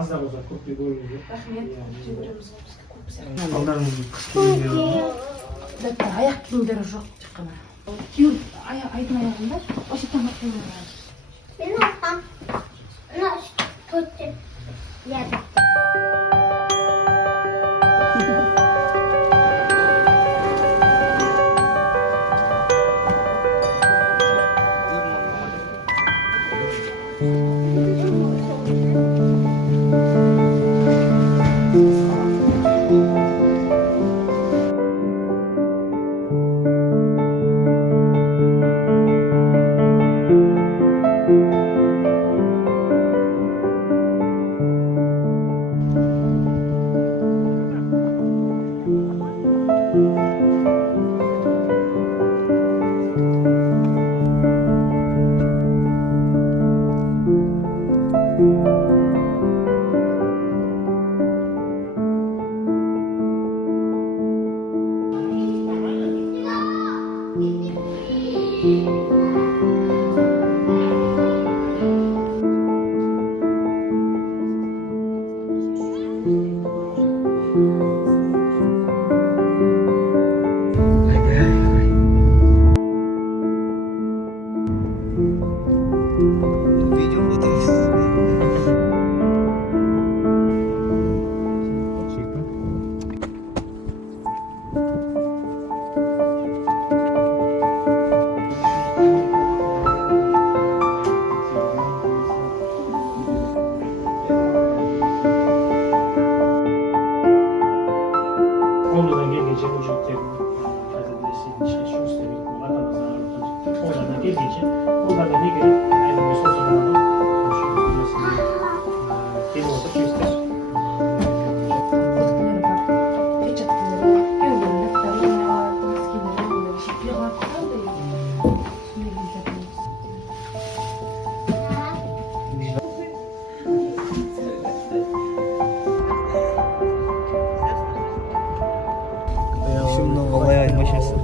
Az da olsa kopya görüyoruz. Rahmet. Onların kısmını yiyorum. Hatta ayak kiyimleri yok çıkana. Kiyim aydın ayağında o şey tam bakıyorum. Oradan gelince ücretlerini adresini çalışıyor istedik. Vatandaşlar arasında oradan gelince onlarla ne gerek? Yani sosyal alanda konuşuyoruz. Mesela kim olsa ister. Şimdi olaya ay başlasın.